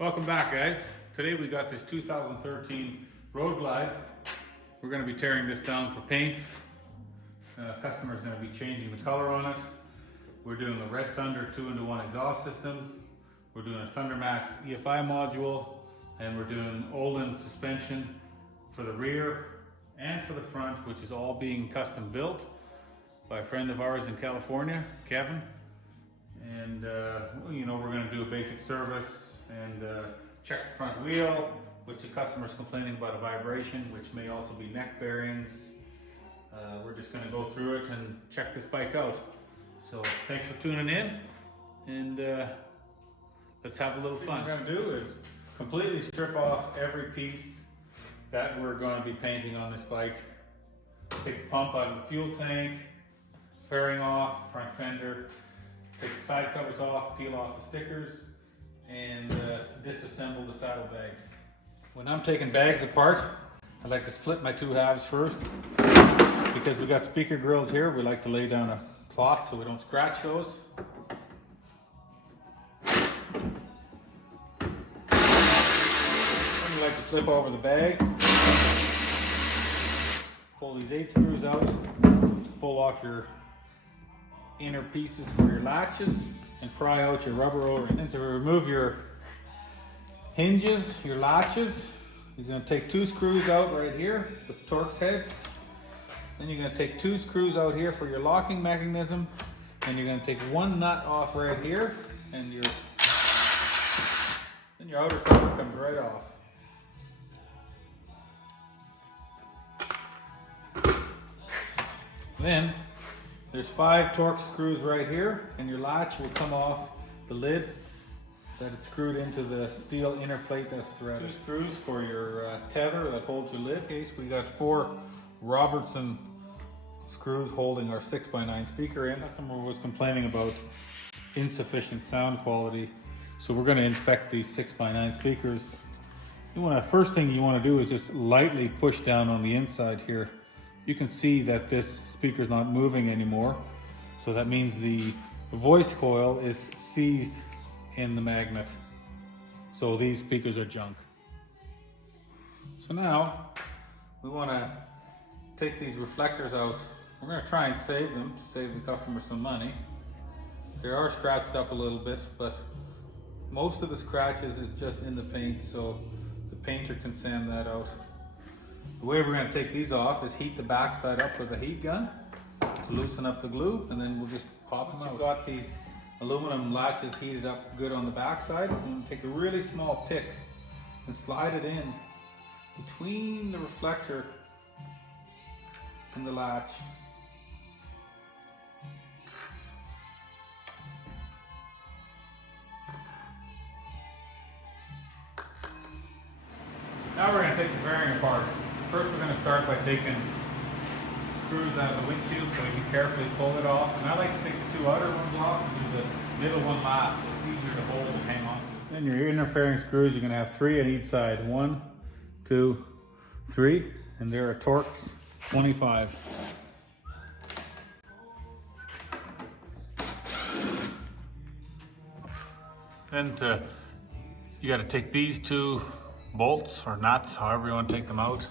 Welcome back, guys. Today we got this 2013 Road Glide. We're going to be tearing this down for paint. Customer's going to be changing the color on it. We're doing the Redthunder 2-in-1 exhaust system. We're doing a Thundermax EFI module, and we're doing Ohlins suspension for the rear and for the front, which is all being custom built by a friend of ours in California, Kevin. And we're going to do a basic service and check the front wheel, which the customer's complaining about a vibration, which may also be neck bearings. We're just going to go through it and check this bike out. So thanks for tuning in, and let's have a little fun. What we're going to do is completely strip off every piece that we're going to be painting on this bike. Take the pump out of the fuel tank, fairing off, front fender, take the side covers off, peel off the stickers, and disassemble the saddlebags. When I'm taking bags apart, I like to split my two halves first. Because we got speaker grills here, we like to lay down a cloth so we don't scratch those. Then we like to flip over the bag. Pull these 8 screws out. Pull off your inner pieces for your latches and pry out your rubber over. And to remove your hinges, your latches, you're going to take 2 screws out right here with Torx heads. Then you're going to take 2 screws out here for your locking mechanism, and you're going to take 1 nut off right here, and then your outer cover comes right off. Then there's 5 Torx screws right here, and your latch will come off the lid that it's screwed into the steel inner plate that's threaded. 2 screws for your tether that holds your lid. In this case, we got 4 Robertson screws holding our 6x9 speaker in. The customer was complaining about insufficient sound quality, so we're going to inspect these 6x9 speakers. First thing you want to do is just lightly push down on the inside here. You can see that this speaker is not moving anymore, so that means the voice coil is seized in the magnet. So these speakers are junk. So now we want to take these reflectors out. We're going to try and save them to save the customer some money. They are scratched up a little bit, but most of the scratches is just in the paint, so the painter can sand that out. The way we're going to take these off is heat the back side up with a heat gun to loosen up the glue, and then we'll just pop them out. We've got these aluminum latches heated up good on the back side. I'm going to take a really small pick and slide it in between the reflector and the latch. Now we're going to take the fairing apart. First we're going to start by taking screws out of the windshield so we can carefully pull it off. And I like to take the 2 outer ones off and do the middle one last, so it's easier to hold and hang on. Then your inner fairing screws, you're going to have 3 on each side. 1, 2, 3, and they're a Torx 25. Then you got to take these 2 bolts or nuts, however you want to take them out.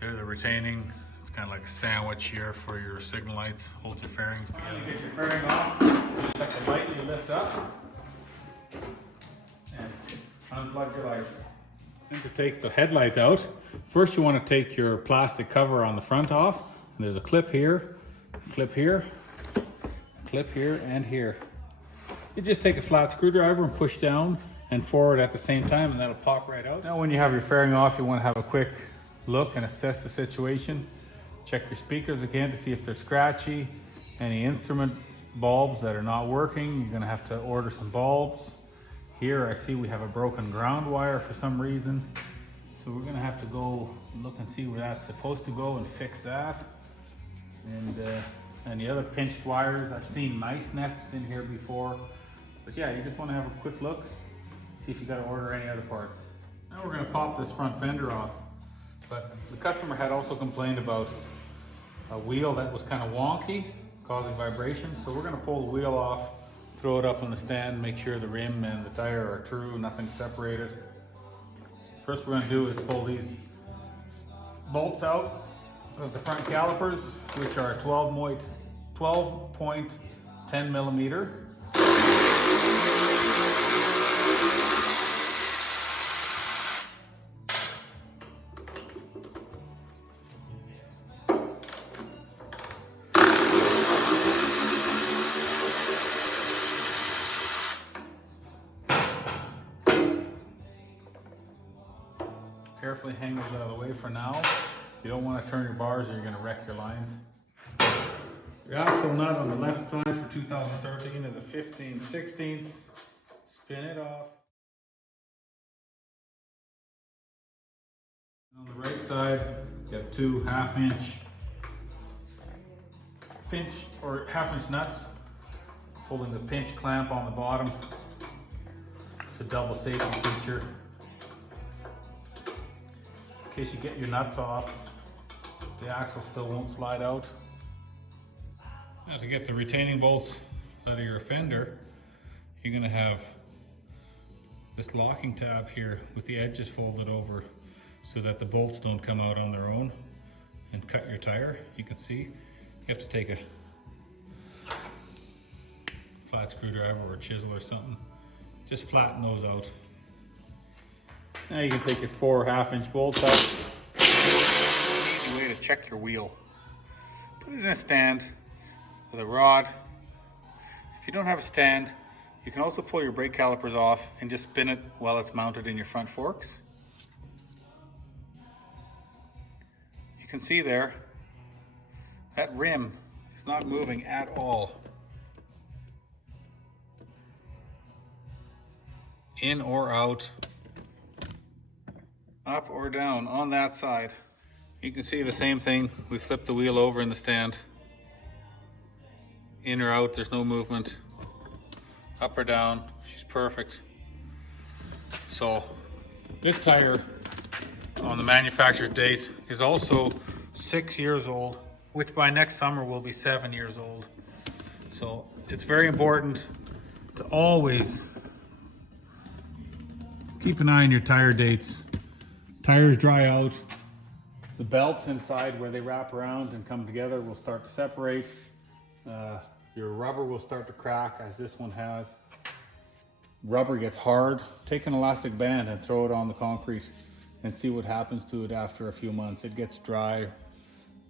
They're the retaining. It's kind of like a sandwich here for your signal lights. Hold your fairings together. You get your fairing off, just have to lightly lift up and unplug your lights. And to take the headlight out, first you want to take your plastic cover on the front off. And there's a clip here, clip here, clip here, and here. You just take a flat screwdriver and push down and forward at the same time, and that'll pop right out. Now when you have your fairing off, you want to have a quick look and assess the situation. Check your speakers again to see if they're scratchy. Any instrument bulbs that are not working, you're going to have to order some bulbs. Here I see we have a broken ground wire for some reason, so we're going to have to go look and see where that's supposed to go and fix that. And any other pinched wires, I've seen mice nests in here before. But yeah, you just want to have a quick look, see if you got to order any other parts. Now we're going to pop this front fender off. But the customer had also complained about a wheel that was kind of wonky, causing vibrations. So we're going to pull the wheel off, throw it up on the stand, make sure the rim and the tire are true, nothing separated. First we're going to do is pull these bolts out of the front calipers, which are 12.10 millimeter. Carefully hang those out of the way for now. You don't want to turn your bars or you're going to wreck your lines. Your axle nut on the left side for 2013 is a 15/16. Spin it off. On the right side, you have two 1/2" pinch or 1/2" nuts, holding the pinch clamp on the bottom. It's a double safety feature. In case you get your nuts off, the axle still won't slide out. Now to get the retaining bolts out of your fender, you're going to have this locking tab here with the edges folded over so that the bolts don't come out on their own and cut your tire. You can see you have to take a flat screwdriver or a chisel or something. Just flatten those out. Now you can take your 4 1/2" bolts out. Easy way to check your wheel. Put it in a stand with a rod. If you don't have a stand, you can also pull your brake calipers off and just spin it while it's mounted in your front forks. You can see there, that rim is not moving at all. In or out, up or down on that side. You can see the same thing. We flip the wheel over in the stand. In or out, there's no movement. Up or down, she's perfect. So this tire on the manufacturer's date is also 6 years old, which by next summer will be 7 years old. So it's very important to always keep an eye on your tire dates. Tires dry out, the belts inside where they wrap around and come together will start to separate. Your rubber will start to crack, as this one has. Rubber gets hard. Take an elastic band and throw it on the concrete and see what happens to it after a few months. It gets dry,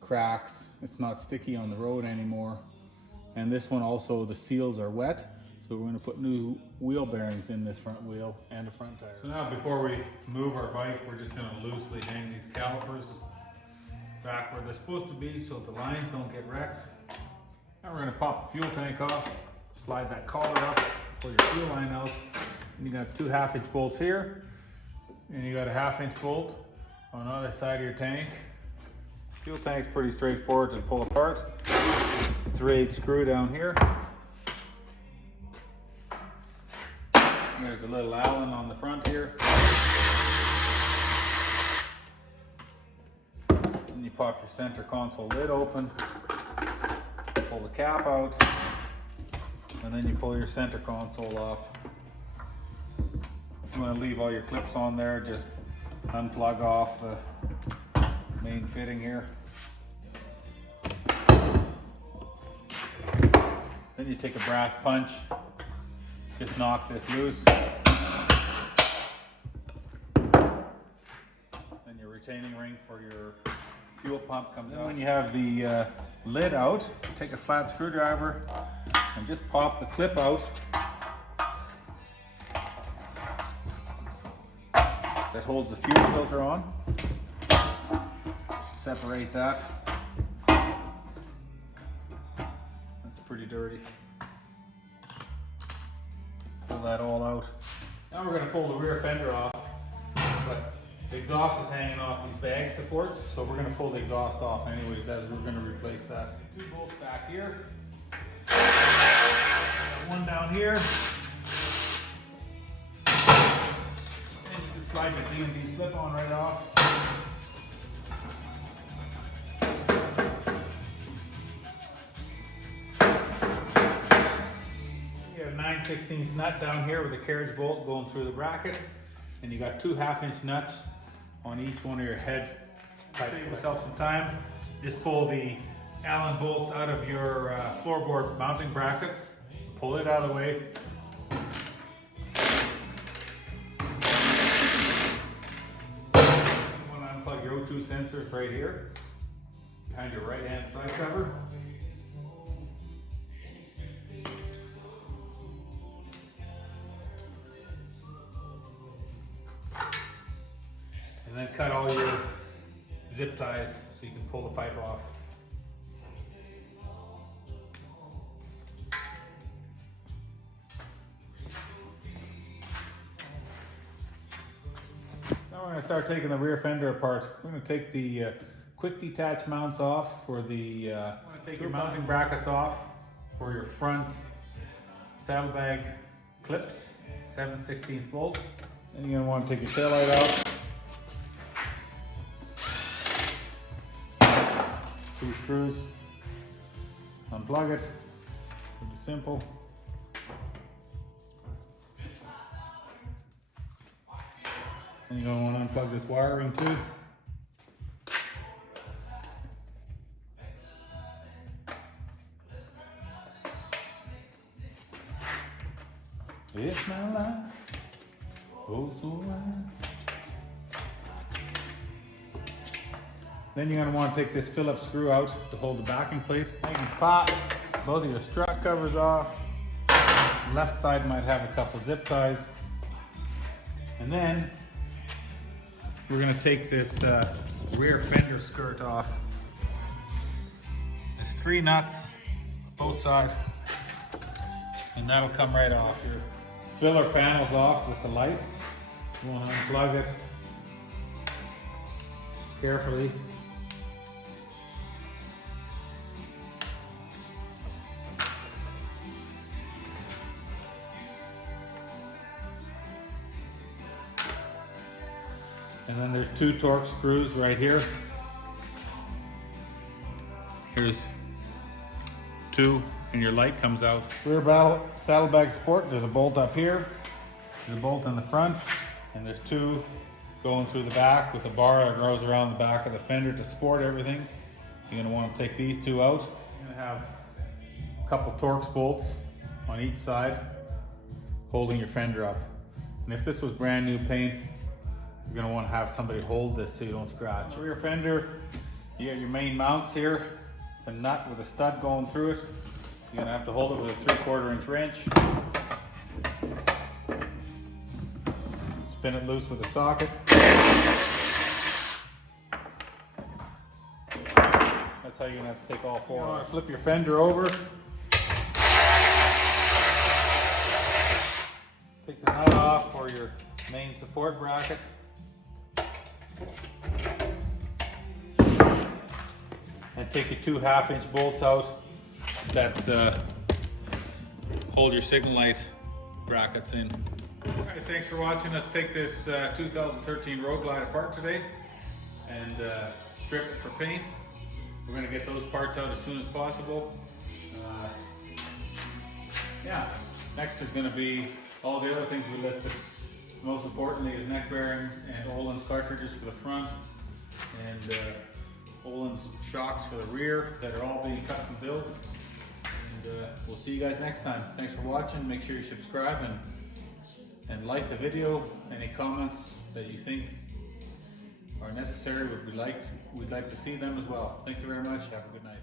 cracks, it's not sticky on the road anymore. And this one also, the seals are wet. So we're going to put new wheel bearings in this front wheel and a front tire. So now before we move our bike, we're just going to loosely hang these calipers back where they're supposed to be so the lines don't get wrecked. Now we're going to pop the fuel tank off, slide that collar up, pull your fuel line out, and you got two 1/2" bolts here, and you got a 1/2" bolt on the other side of your tank. Fuel tank's pretty straightforward to pull apart. 3/8 screw down here. There's a little Allen on the front here. And you pop your center console lid open, pull the cap out, and then you pull your center console off. You want to leave all your clips on there, just unplug off the main fitting here. Then you take a brass punch, just knock this loose. And your retaining ring for your fuel pump comes out. When you have the lid out, take a flat screwdriver and just pop the clip out. That holds the fuel filter on. Separate that. That's pretty dirty. Pull that all out. Now we're going to pull the rear fender off, but the exhaust is hanging off these bag supports, so we're going to pull the exhaust off anyways as we're going to replace that. Two bolts back here. One down here. And you can slide your D&D slip-on right off. You have 9 9/16 nut down here with a carriage bolt going through the bracket, and you got 2 1/2-inch nuts on each one of your head. Save yourself some time. Just pull the Allen bolts out of your floorboard mounting brackets. Pull it out of the way. You want to unplug your O2 sensors right here behind your right hand side cover. And then cut all your zip ties so you can pull the pipe off. Now we're going to start taking the rear fender apart. We're going to take the quick detach mounts off for the take your mounting brackets off for your front saddlebag clips, 7/16 bolt. Then you're going to want to take your taillight out. 2 screws, unplug it, pretty simple. Then you're going to want to unplug this wiring too. It's my life, oh so right. Then you're going to want to take this Phillips screw out to hold the backing plate. You can pop both of your strut covers off. The left side might have a couple zip ties. And then we're going to take this rear fender skirt off. There's 3 nuts, both sides, and that'll come right off. Your filler panel's off with the light. You want to unplug it carefully. And then there's 2 torque screws right here. Here's 2, and your light comes out. Rear saddlebag support, there's a bolt up here. There's a bolt in the front, and there's 2 going through the back with a bar that goes around the back of the fender to support everything. You're gonna want to take these 2 out. You're gonna have a couple Torx bolts on each side holding your fender up. And if this was brand new paint, you're going to want to have somebody hold this so you don't scratch. Rear fender, you got your main mounts here. It's a nut with a stud going through it. You're going to have to hold it with a 3/4 inch wrench. Spin it loose with a socket. That's how you're going to have to take all 4. You want to flip your fender over. Take the nut off for your main support bracket. And take your 2 1/2-inch bolts out that hold your signal light brackets in. Alright, thanks for watching us take this 2013 Road Glide apart today and strip it for paint. We're going to get those parts out as soon as possible. Yeah, next is going to be all the other things we listed. Most importantly is neck bearings and Ohlins cartridges for the front, and Ohlins shocks for the rear that are all being custom built. And we'll see you guys next time. Thanks for watching. Make sure you subscribe and like the video. Any comments that you think are necessary we'd like to see them as well. Thank you very much. Have a good night.